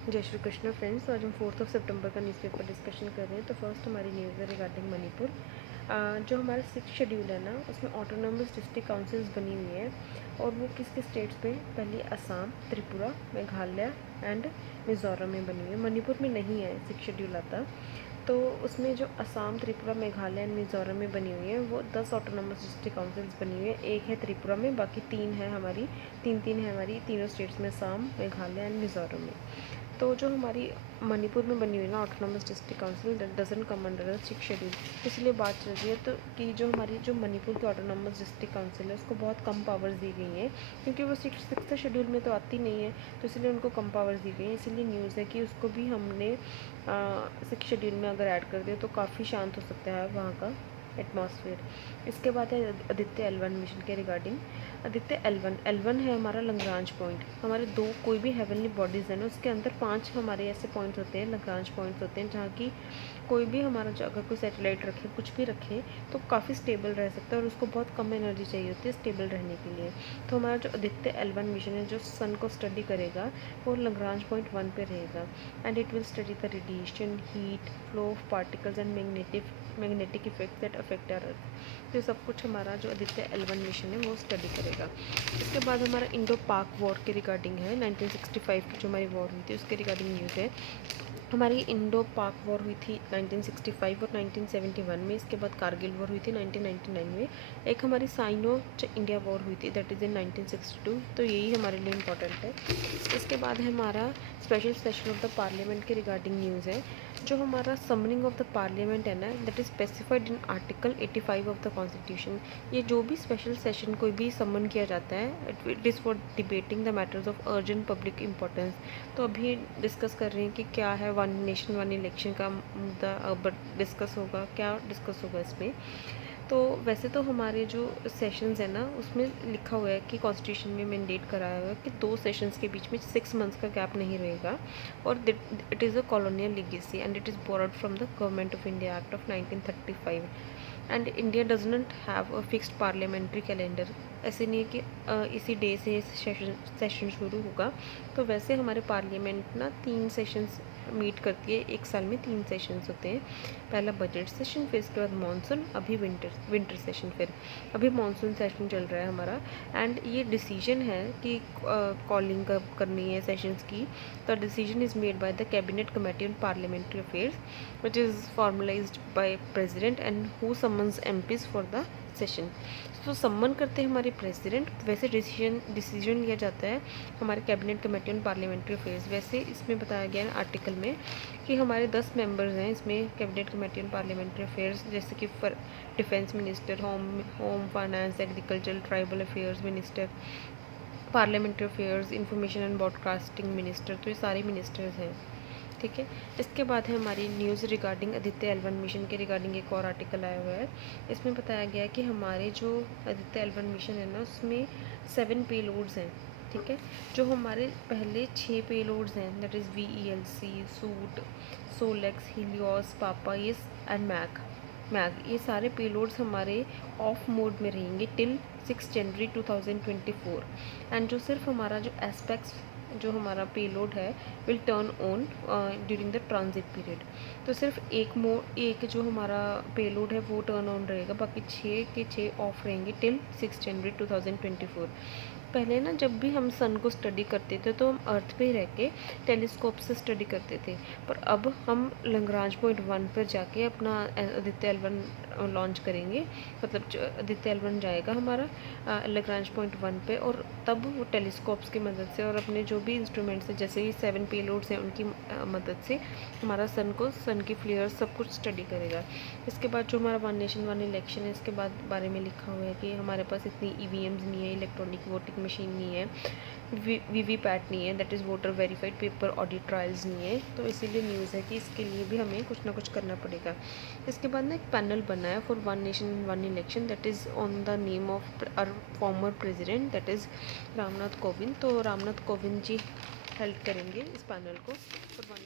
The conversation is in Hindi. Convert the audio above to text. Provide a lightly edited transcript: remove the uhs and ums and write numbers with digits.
जय श्री कृष्ण फ्रेंड्स। आज हम 4 सितंबर का न्यूज़पेपर डिस्कशन कर रहे हैं। तो फर्स्ट हमारी न्यूज़ है रिगार्डिंग मणिपुर। जो हमारा 6 शेड्यूल है ना, उसमें ऑटोनॉमस डिस्ट्रिक्ट काउंसिल्स बनी हुई है और वो किस किस स्टेट्स में, पहले असम, त्रिपुरा, मेघालय एंड मिज़ोरम में बनी हुई है। मणिपुर में नहीं है 6 शेड्यूल आता। तो उसमें जो असम, त्रिपुरा, मेघालय एंड मिज़ोरम में बनी हुई है वो 10 ऑटोनॉमस डिस्ट्रिक्ट काउंसिल्स बनी हुई है। एक है त्रिपुरा में, बाकी तीन है हमारी तीन है हमारी तीनों स्टेट्स में, असम, मेघालय एंड मिज़ोरम में। तो जो हमारी मणिपुर में बनी हुई है ना autonomous district council, that doesn't come under the 6 schedule. इसलिए बात चल रही है तो कि जो हमारी जो मणिपुर की ऑटोनॉमस डिस्ट्रिक्ट काउंसिल है उसको बहुत कम पावर्स दी गई हैं, क्योंकि वो 6 शेड्यूल में तो आती नहीं है, तो इसलिए उनको कम पावर्स दी गई हैं। इसीलिए न्यूज़ है कि उसको भी हमने 6 शेड्यूल में अगर ऐड कर दिया तो काफ़ी शांत हो सकता है वहाँ का एटमॉस्फेयर। इसके बाद है आदित्य L1 मिशन के रिगार्डिंग। आदित्य L1 है हमारा लग्रांज पॉइंट। हमारे दो कोई भी हेवनली बॉडीज़ है ना, उसके अंदर 5 हमारे ऐसे पॉइंट्स होते हैं, लग्रांज पॉइंट्स होते हैं, जहाँ की कोई भी हमारा जो अगर कोई सैटेलाइट रखे, कुछ भी रखे, तो काफ़ी स्टेबल रह सकता है और उसको बहुत कम एनर्जी चाहिए होती है स्टेबल रहने के लिए। तो हमारा जो आदित्य L1 मिशन है जो सन को स्टडी करेगा वो लग्रांज पॉइंट 1 पे रहेगा। And it will study the radiation, heat, flow of particles and magnetic effects that affect our earth. तो सब कुछ हमारा जो आदित्य L1 मिशन है वो स्टडी करेगा। इसके बाद हमारा इंडो पाक वॉर के रिगार्डिंग है। 1965 की जो हमारी वॉर हुई थी उसके रिगार्डिंग न्यूज़ है। हमारी इंडो पाक वॉर हुई थी 1965 और 1971 में। इसके बाद कारगिल वॉर हुई थी 1999 में। एक हमारी साइनो इंडिया वॉर हुई थी, दैट इज़ इन 1962। तो यही हमारे लिए इम्पोर्टेंट है। इसके बाद है हमारा special session of the parliament के रिगार्डिंग न्यूज़ है। जो हमारा समनिंग ऑफ द पार्लियामेंट है ना, that is specified in article 85 of the constitution. ये जो भी स्पेशल सेशन कोई भी समन किया जाता है, it is for debating the matters of urgent public importance. तो अभी डिस्कस कर रहे हैं कि क्या है वन नेशन वन इलेक्शन का मुद्दा अब डिस्कस होगा, क्या डिस्कस होगा इसमें। तो वैसे तो हमारे जो सेशंस है ना उसमें लिखा हुआ है कि कॉन्स्टिट्यूशन में मैंडेट कराया हुआ है कि 2 सेशंस के बीच में 6 मंथ्स का गैप नहीं रहेगा। और it is a colonial legacy and it is borrowed from the government of India act of 1935। And India does not have a fixed parliamentary calendar. ऐसे नहीं है कि इसी डे से सेशन शुरू होगा। तो वैसे हमारे पार्लियामेंट ना 3 सेशंस मीट करती है, एक साल में 3 सेशंस होते हैं। पहला बजट सेशन, फिर इसके बाद मानसून, अभी विंटर सेशन, फिर अभी मानसून सेशन चल रहा है हमारा। एंड ये डिसीजन है कि कॉलिंग कब करनी है सेशंस की। The decision is made by the cabinet committee on parliamentary affairs which is formalised by president and who summons MPs for the session. तो सम्मन करते हैं हमारे प्रेसिडेंट, वैसे डिसीजन लिया जाता है हमारे cabinet committee on parliamentary affairs. वैसे इसमें बताया गया है आर्टिकल में कि हमारे 10 मेंबर्स हैं इसमें cabinet committee on parliamentary affairs, जैसे कि for defence minister, home finance, agriculture, tribal affairs minister, parliamentary affairs, information and broadcasting minister. तो ये सारे मिनिस्टर्स हैं, ठीक है। इसके बाद है हमारी news regarding Aditya L1 mission के रिगार्डिंग एक और आर्टिकल आया हुआ है। इसमें बताया गया है कि हमारे जो आदित्य L1 मिशन है ना उसमें 7 पेलोड्स हैं, ठीक है। जो हमारे पहले 6 पेलोड्स हैं, that is VELC, SUIT, SoLEXS, HELIOS, PAPA and MAG, ये सारे पेलोड्स हमारे ऑफ मोड में रहेंगे टिल 6 जनवरी 2024। एंड जो सिर्फ हमारा जो एस्पेक्ट्स जो हमारा पेलोड है will turn on during the transit period. तो सिर्फ एक जो हमारा पेलोड है वो टर्न ऑन रहेगा, बाकी 6 के 6 ऑफ रहेंगे टिल 6 जनवरी 2024। पहले ना जब भी हम सन को स्टडी करते थे तो हम अर्थ पे रह के टेलीस्कोप से स्टडी करते थे, पर अब हम लग्रांज पॉइंट 1 पर जाके अपना आदित्य L1 लॉन्च करेंगे। मतलब आदित्य L1 जाएगा हमारा लग्रांज पॉइंट 1 पे, और तब वो टेलीस्कोप्स की मदद से और अपने जो भी इंस्ट्रूमेंट्स हैं, जैसे ये 7 पेलोड्स हैं, उनकी मदद से हमारा सन की फ्लेयर्स सब कुछ स्टडी करेगा। इसके बाद जो हमारा वन नेशन वन इलेक्शन है, इसके बाद बारे में लिखा हुआ है कि हमारे पास इतनी EVMs नहीं है, इलेक्ट्रॉनिक वोटिंग मशीन नहीं है, VVPAT नहीं है, that is voter verified paper audit trials नहीं है। तो इसीलिए न्यूज़ है कि इसके लिए भी हमें कुछ ना कुछ करना पड़ेगा। इसके बाद ना एक पैनल बना है for one nation one election, that is on the name of our former president, that is Ramnath Kovind. तो रामनाथ कोविंद जी हेल्प करेंगे इस पैनल को फॉर वन